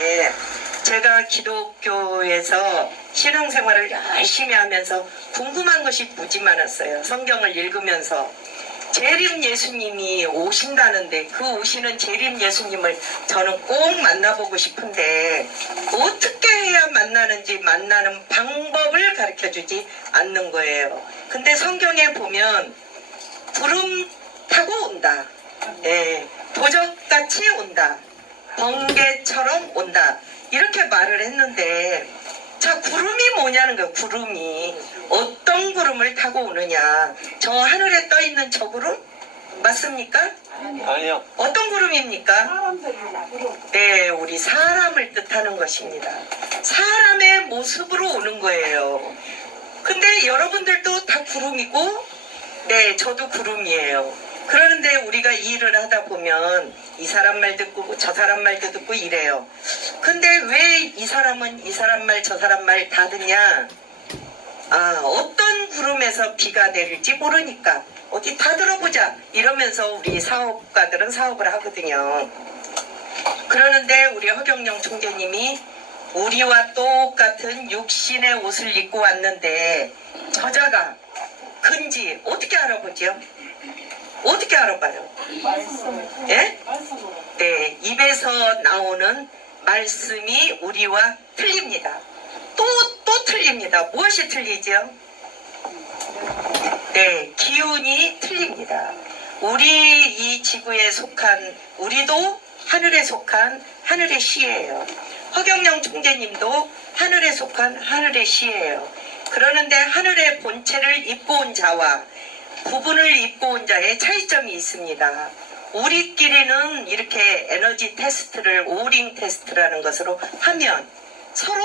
예, 제가 기독교에서 신앙생활을 열심히 하면서 궁금한 것이 무지 많았어요. 성경을 읽으면서 재림 예수님이 오신다는데 그 오시는 재림 예수님을 저는 꼭 만나보고 싶은데 어떻게 해야 만나는지 만나는 방법을 가르쳐주지 않는 거예요. 근데 성경에 보면 구름 타고 온다. 예, 도적같이 온다. 번개처럼 온다. 이렇게 말을 했는데 자, 구름이 뭐냐는 거예요. 구름이 어떤 구름을 타고 오느냐. 저 하늘에 떠 있는 저 구름 맞습니까? 아니요. 어떤 구름입니까? 네, 우리 사람을 뜻하는 것입니다. 사람의 모습으로 오는 거예요. 근데 여러분들도 다 구름이고 네, 저도 구름이에요. 그러는데 우리가 일을 하다 보면 이 사람 말 듣고 저 사람 말도 듣고 이래요. 근데 왜 이 사람은 이 사람 말 저 사람 말 다 듣냐? 아, 어떤 구름에서 비가 내릴지 모르니까 어디 다 들어보자 이러면서 우리 사업가들은 사업을 하거든요. 그러는데 우리 허경영 총재님이 우리와 똑같은 육신의 옷을 입고 왔는데 저자가 근지 어떻게 알아보죠? 어떻게 알아봐요? 예? 네, 입에서 나오는 말씀이 우리와 틀립니다. 또 틀립니다. 무엇이 틀리죠? 네, 기운이 틀립니다. 우리 이 지구에 속한 우리도 하늘에 속한 하늘의 시예요. 허경영 총재님도 하늘에 속한 하늘의 시예요. 그러는데 하늘의 본체를 입고 온 자와 부분을 입고 온 자의 차이점이 있습니다. 우리끼리는 이렇게 에너지 테스트를 오링 테스트라는 것으로 하면 서로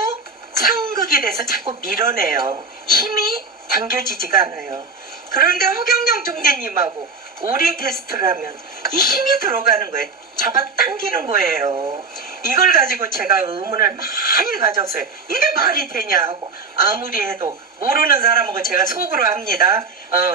상극이 돼서 자꾸 밀어내요. 힘이 당겨지지가 않아요. 그런데 허경영 총재님하고 오링 테스트를 하면 이 힘이 들어가는 거예요. 잡아당기는 거예요. 이걸 가지고 제가 의문을 많이 가졌어요. 이게 말이 되냐 하고 아무리 해도 모르는 사람하고 제가 속으로 합니다.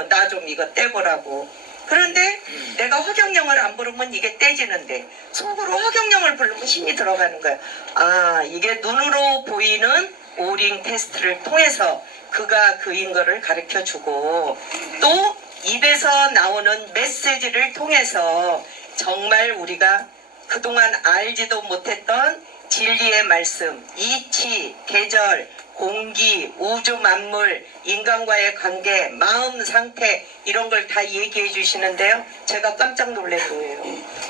나 좀 이거 떼보라고. 그런데 내가 허경영을 안 부르면 이게 떼지는데 속으로 허경영을 부르면 힘이 들어가는 거야. 아, 이게 눈으로 보이는 오링 테스트를 통해서 그가 그인 거를 가르쳐주고 또 입에서 나오는 메시지를 통해서 정말 우리가 그동안 알지도 못했던 진리의 말씀, 이치, 계절, 공기, 우주 만물, 인간과의 관계, 마음 상태 이런 걸 다 얘기해 주시는데요. 제가 깜짝 놀란 거예요.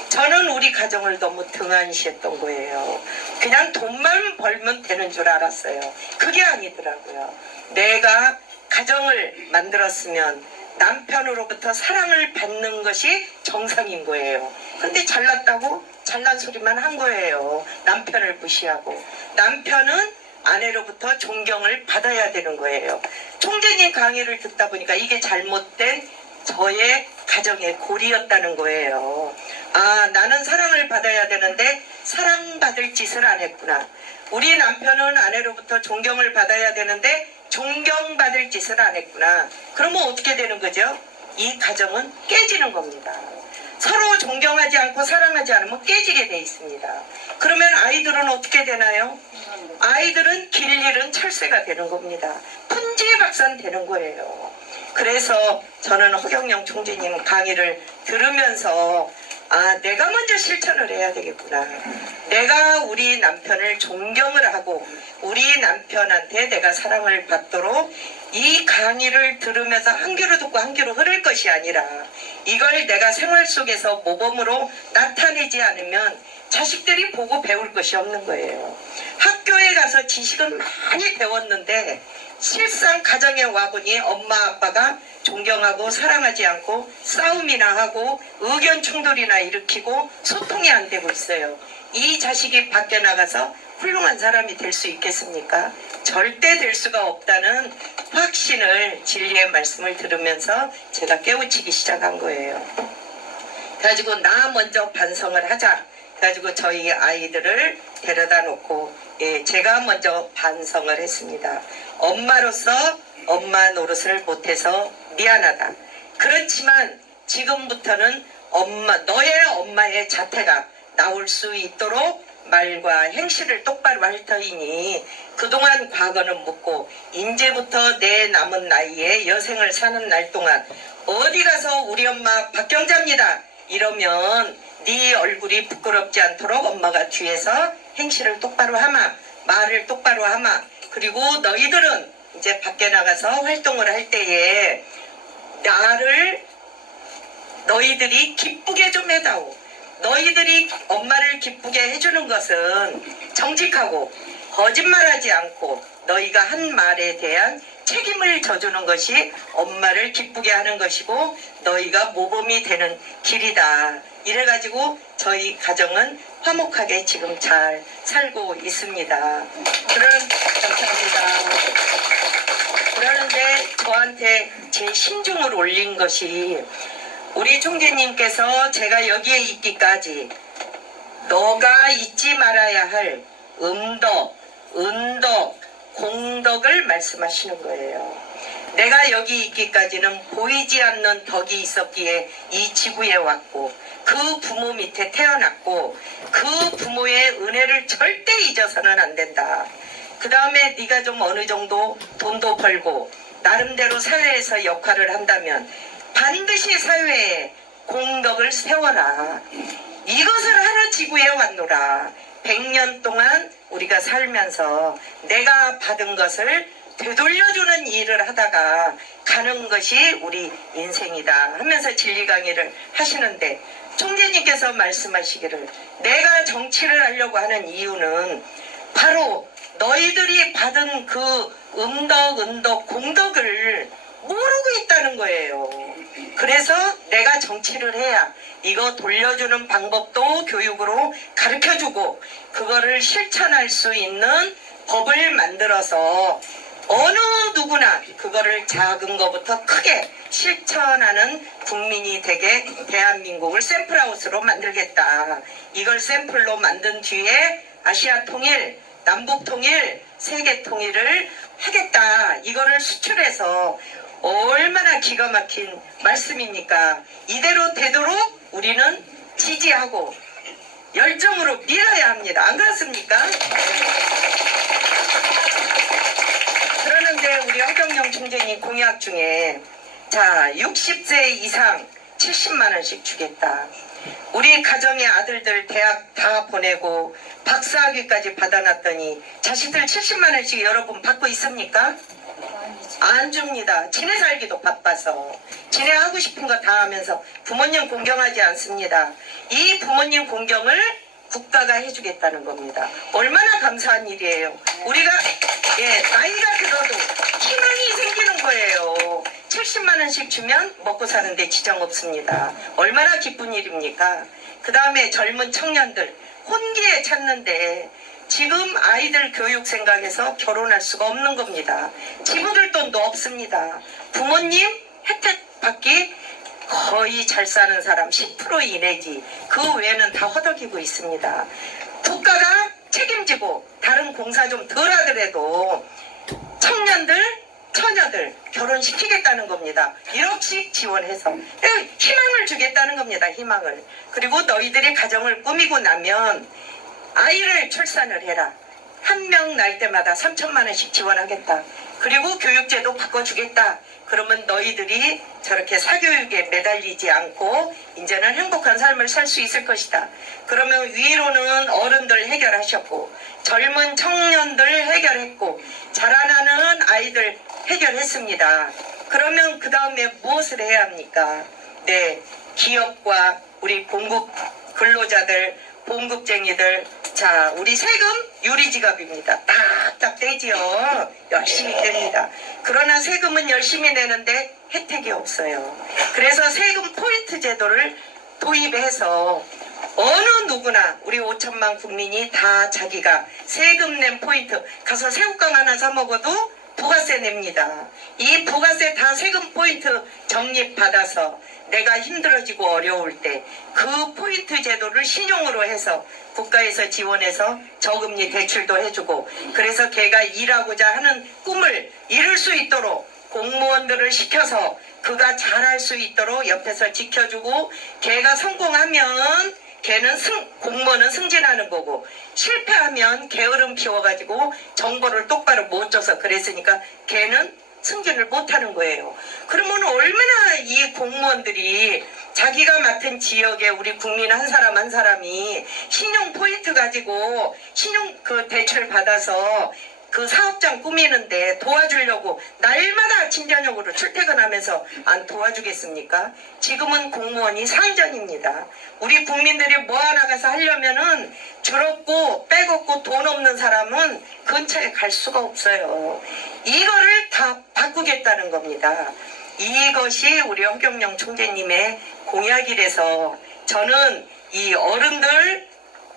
저는 우리 가정을 너무 등한시했던 거예요. 그냥 돈만 벌면 되는 줄 알았어요. 그게 아니더라고요. 내가 가정을 만들었으면 남편으로부터 사랑을 받는 것이 정상인 거예요. 근데 잘났다고 잘난 소리만 한 거예요. 남편을 무시하고. 남편은 아내로부터 존경을 받아야 되는 거예요. 총재님 강의를 듣다 보니까 이게 잘못된 저의 가정의 골이었다는 거예요. 아, 나는 사랑을 받아야 되는데 사랑받을 짓을 안 했구나. 우리 남편은 아내로부터 존경을 받아야 되는데 존경받을 짓을 안 했구나. 그러면 어떻게 되는 거죠? 이 가정은 깨지는 겁니다. 서로 존경하지 않고 사랑하지 않으면 깨지게 돼 있습니다. 그러면 아이들은 어떻게 되나요? 아이들은 길 잃은 철새가 되는 겁니다. 분지박산 되는 거예요. 그래서 저는 허경영 총재님 강의를 들으면서 아, 내가 먼저 실천을 해야 되겠구나. 내가 우리 남편을 존경을 하고 우리 남편한테 내가 사랑을 받도록 이 강의를 들으면서 한 귀로 듣고 한 귀로 흐를 것이 아니라 이걸 내가 생활 속에서 모범으로 나타내지 않으면 자식들이 보고 배울 것이 없는 거예요. 학교에 가서 지식은 많이 배웠는데 실상 가정에 와보니 엄마 아빠가 존경하고 사랑하지 않고 싸움이나 하고 의견 충돌이나 일으키고 소통이 안 되고 있어요. 이 자식이 밖에 나가서 훌륭한 사람이 될 수 있겠습니까? 절대 될 수가 없다는 확신을 진리의 말씀을 들으면서 제가 깨우치기 시작한 거예요. 그래가지고 나 먼저 반성을 하자. 그래가지고 저희 아이들을 데려다 놓고 제가 먼저 반성을 했습니다. 엄마로서 엄마 노릇을 못해서 미안하다. 그렇지만 지금부터는 너의 엄마의 자태가 나올 수 있도록 말과 행실을 똑바로 할 터이니 그동안 과거는 묻고 이제부터 내 남은 나이에 여생을 사는 날 동안 어디 가서 우리 엄마 박경자입니다 이러면 네 얼굴이 부끄럽지 않도록 엄마가 뒤에서 행실을 똑바로 하마, 말을 똑바로 하마. 그리고 너희들은 이제 밖에 나가서 활동을 할 때에 나를 너희들이 기쁘게 좀 해다오. 너희들이 엄마를 기쁘게 해주는 것은 정직하고 거짓말하지 않고 너희가 한 말에 대한 책임을 져주는 것이 엄마를 기쁘게 하는 것이고 너희가 모범이 되는 길이다. 이래가지고 저희 가정은 화목하게 지금 잘 살고 있습니다. 감사합니다. 그러는데 저한테 제 심중을 올린 것이 우리 총재님께서 제가 여기에 있기까지 너가 잊지 말아야 할 음덕, 은덕, 공덕을 말씀하시는 거예요. 내가 여기 있기까지는 보이지 않는 덕이 있었기에 이 지구에 왔고 그 부모 밑에 태어났고 그 부모의 은혜를 절대 잊어서는 안 된다. 그 다음에 네가 좀 어느 정도 돈도 벌고 나름대로 사회에서 역할을 한다면 반드시 사회에 공덕을 세워라. 이것을 하러 지구에 왔노라. 100년 동안 우리가 살면서 내가 받은 것을 되돌려주는 일을 하다가 가는 것이 우리 인생이다 하면서 진리 강의를 하시는데 총재님께서 말씀하시기를 내가 정치를 하려고 하는 이유는 바로 너희들이 받은 그 음덕, 은덕, 공덕을 모르고 있다는 거예요. 그래서 내가 정치를 해야 이거 돌려주는 방법도 교육으로 가르쳐주고 그거를 실천할 수 있는 법을 만들어서 어느 누구나 그거를 작은 것부터 크게 실천하는 국민이 되게 대한민국을 샘플하우스로 만들겠다. 이걸 샘플로 만든 뒤에 아시아 통일, 남북 통일, 세계 통일을 하겠다. 이거를 수출해서 얼마나 기가 막힌 말씀입니까? 이대로 되도록 우리는 지지하고 열정으로 밀어야 합니다. 안 그렇습니까? 그러는데 우리 허경영 총재님 공약 중에 자 60세 이상 70만 원씩 주겠다. 우리 가정의 아들들 대학 다 보내고 박사학위까지 받아놨더니 자식들 70만 원씩 여러분 받고 있습니까? 안 줍니다. 지네 살기도 바빠서 지네 하고 싶은 거 다 하면서 부모님 공경하지 않습니다. 이 부모님 공경을 국가가 해주겠다는 겁니다. 얼마나 감사한 일이에요. 우리가 나이가 들어도 희망이 생기는 거예요. 70만 원씩 주면 먹고 사는데 지장 없습니다. 얼마나 기쁜 일입니까? 그 다음에 젊은 청년들 혼기에 찾는데 지금 아이들 교육 생각해서 결혼할 수가 없는 겁니다. 집을 돈도 없습니다. 부모님 혜택 받기 거의 잘 사는 사람 10% 이내지 그 외에는 다 허덕이고 있습니다. 국가가 책임지고 다른 공사 좀 덜 하더라도 청년들 처녀들 결혼시키겠다는 겁니다. 1억씩 지원해서 희망을 주겠다는 겁니다. 희망을. 그리고 너희들이 가정을 꾸미고 나면 아이를 출산을 해라. 한 명 날 때마다 3천만 원씩 지원하겠다. 그리고 교육제도 바꿔주겠다. 그러면 너희들이 저렇게 사교육에 매달리지 않고 이제는 행복한 삶을 살 수 있을 것이다. 그러면 위로는 어른들 해결하셨고 젊은 청년들 해결했고 자라나는 아이들 해결했습니다. 그러면 그 다음에 무엇을 해야 합니까? 네, 기업과 우리 봉급 근로자들, 봉급쟁이들 자, 우리 세금 유리지갑입니다. 딱딱 떼지요. 열심히 뗍니다. 그러나 세금은 열심히 내는데 혜택이 없어요. 그래서 세금 포인트 제도를 도입해서 어느 누구나 우리 5천만 국민이 다 자기가 세금 낸 포인트 가서 새우깡 하나 사 먹어도 부가세 냅니다. 이 부가세 다 세금 포인트 적립받아서 내가 힘들어지고 어려울 때 그 포인트 제도를 신용으로 해서 국가에서 지원해서 저금리 대출도 해주고 그래서 걔가 일하고자 하는 꿈을 이룰 수 있도록 공무원들을 시켜서 그가 잘할 수 있도록 옆에서 지켜주고 걔가 성공하면 걔는 공무원은 승진하는 거고 실패하면 게으름 피워가지고 정보를 똑바로 못 줘서 그랬으니까 걔는 승진을 못하는 거예요. 그러면 얼마나 이 공무원들이 자기가 맡은 지역에 우리 국민 한 사람 한 사람이 신용 포인트 가지고 신용 그 대출 받아서 그 사업장 꾸미는데 도와주려고 날마다 아침 저녁으로 출퇴근하면서 안 도와주겠습니까? 지금은 공무원이 상전입니다. 우리 국민들이 뭐 하나 가서 하려면은 줄 없고 백 없고 돈 없는 사람은 근처에 갈 수가 없어요. 이거를 다 바꾸겠다는 겁니다. 이것이 우리 허경영 총재님의 공약이라서 저는 이 어른들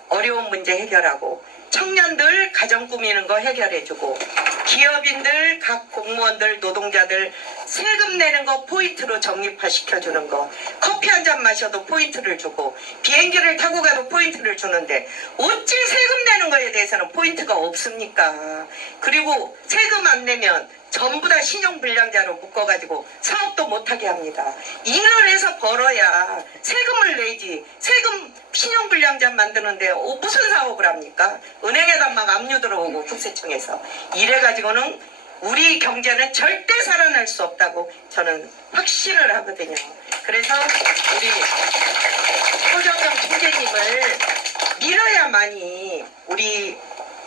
어려운 문제 해결하고 청년들 가정 꾸미는 거 해결해주고 기업인들 각 공무원들 노동자들 세금 내는 거 포인트로 적립화시켜주는 거 커피 한 잔 마셔도 포인트를 주고 비행기를 타고 가도 포인트를 주는데 어찌 세금 내는 거에 대해서는 포인트가 없습니까? 그리고 세금 안 내면 전부 다 신용불량자로 묶어가지고 사업도 못하게 합니다. 일을 해서 벌어야 세금을 내지 세금 신용불량자 만드는데 무슨 사업을 합니까? 은행에다 막 압류 들어오고 국세청에서 이래가지고는 우리 경제는 절대 살아날 수 없다고 저는 확신을 하거든요. 그래서 우리 허경영 총재님을 밀어야만이 우리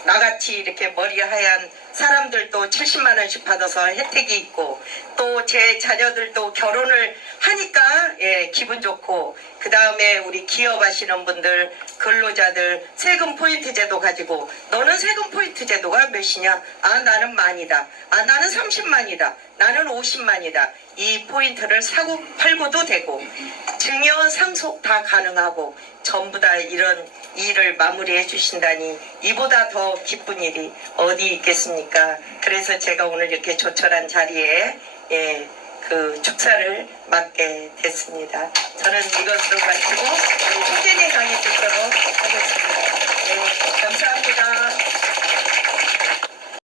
나같이 이렇게 머리 하얀 사람들도 70만 원씩 받아서 혜택이 있고 또 제 자녀들도 결혼을 하니까 예, 기분 좋고 그 다음에 우리 기업 하시는 분들 근로자들 세금 포인트 제도 가지고 너는 세금 포인트 제도가 몇이냐? 아 나는 만이다. 아 나는 30만이다. 나는 50만이다. 이 포인트를 사고 팔고도 되고 증여 상속 다 가능하고 전부 다 이런 일을 마무리해 주신다니 이보다 더 기쁜 일이 어디 있겠습니까? 그래서 제가 오늘 이렇게 조촐한 자리에 예, 그 축사를 맡게 됐습니다. 저는 이것으로 마치고 총재님 강의 듣도록 하겠습니다.